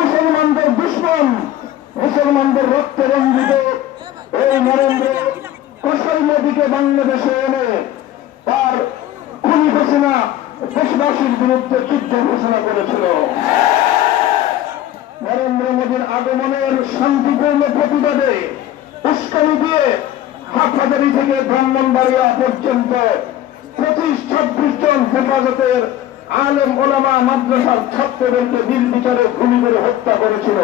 মুসলমানদের দুশ্মন, মুসলমানদের রক্তে রঞ্জিত এই নরেন্দ্র কসাই মোদীকে বাংলাদেশে এনে তার খুনি ঘোষণা দেশবাসীর বিরুদ্ধে যুদ্ধ ঘোষণা করেছিল। নরেন্দ্র মোদীর আগমনের শান্তিপূর্ণ প্রতিবাদে উস্কানি দিয়ে হাটহাজারী থেকে ব্রাহ্মণবাড়িয়া পর্যন্ত 25-26 জন হেফাজতের আলেম ওলামা মাদ্রাসার ছাত্রদেরকে নির্বিচারে গুলি করে হত্যা করেছিল।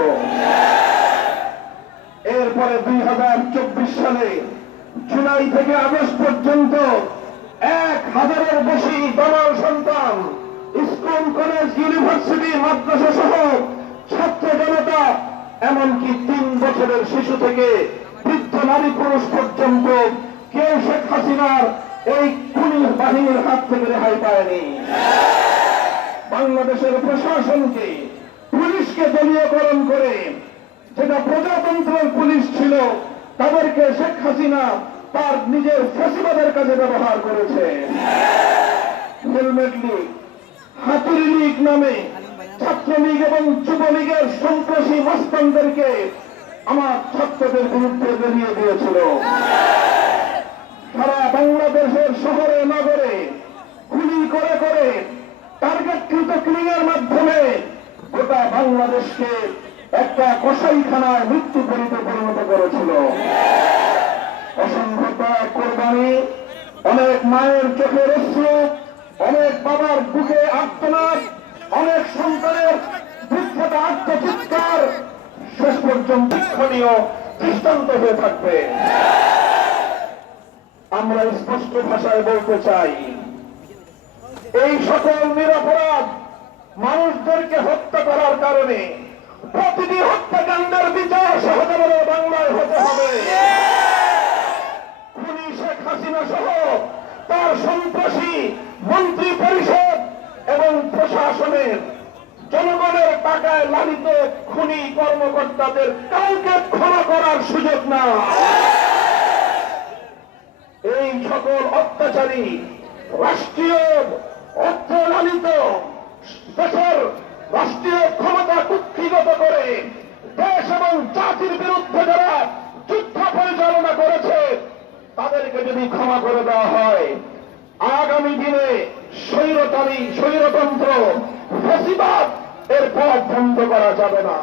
এরপরে 2024 সালে জুলাই থেকে আগস্ট পর্যন্ত 1000-এর বেশি দালাল সন্তান স্কুল, কলেজ, ইউনিভার্সিটি, মাদ্রাসা সহ ছাত্র জনতা, এমনকি 3 বছরের শিশু থেকে বৃদ্ধ নারী পুরুষ পর্যন্ত কেউ শেখ হাসিনার এই খুনি বাহিনীর হাত থেকে রেহাই পায়নি। বাংলাদেশের প্রশাসনকে, পুলিশকে দলীয়করণ করে যেটা প্রজাতন্ত্রের পুলিশ ছিল তাদেরকে শেখ হাসিনা তার নিজের ফ্যাসিবাদের কাজে ব্যবহার করেছে। হেলমেট লীগ, হাতুড়ি লীগ নামে ছাত্রলীগ এবং যুবলীগের সন্ত্রাসী মস্তানদেরকে আমার ছাত্রদের বিরুদ্ধে বেরিয়ে দিয়েছিল। সারা বাংলাদেশের শহরে নগরে গুলি করে করে টার্গেটকৃত ক্লিনের মাধ্যমে গোটা বাংলাদেশকে একটা কসাইখানায় মৃত্যু করিতে পরিণত করেছিল। অসংখ্য ত্যাগ, কোরবানি, অনেক মায়ের চোখের অশ্রু, অনেক বাবার বুকে আর্তনাদ, অনেক সন্তানের বৃদ্ধতা আত্মচিৎকার শেষ পর্যন্ত শিক্ষণীয় দৃষ্টান্ত হয়ে থাকবে। আমরা স্পষ্ট ভাষায় বলতে চাই, এই সকল নিরপরাধ মানুষদেরকে হত্যা করার কারণে প্রতিটি হত্যাকাণ্ডের বিচার সহজভাবে বাংলায় হতে হবে। খুনি শেখ হাসিনা সহ তার সন্ত্রাসী মন্ত্রী পরিষদ এবং প্রশাসনের জনগণের টাকায় লালিত খুনি কর্মকর্তাদের কাউকে ক্ষমা করার সুযোগ না। এই সকল অত্যাচারী রাষ্ট্রীয় অর্থলালিত দেশের রাষ্ট্রীয় ক্ষমতা কুক্ষিগত করে দেশ এবং জাতির বিরুদ্ধে যারা যুদ্ধ পরিচালনা করেছে তাদেরকে যদি ক্ষমা করে দেওয়া হয়, আগামী দিনে স্বৈরতন্ত্র, ফ্যাসিবাদ এর পথ বন্ধ করা যাবে না।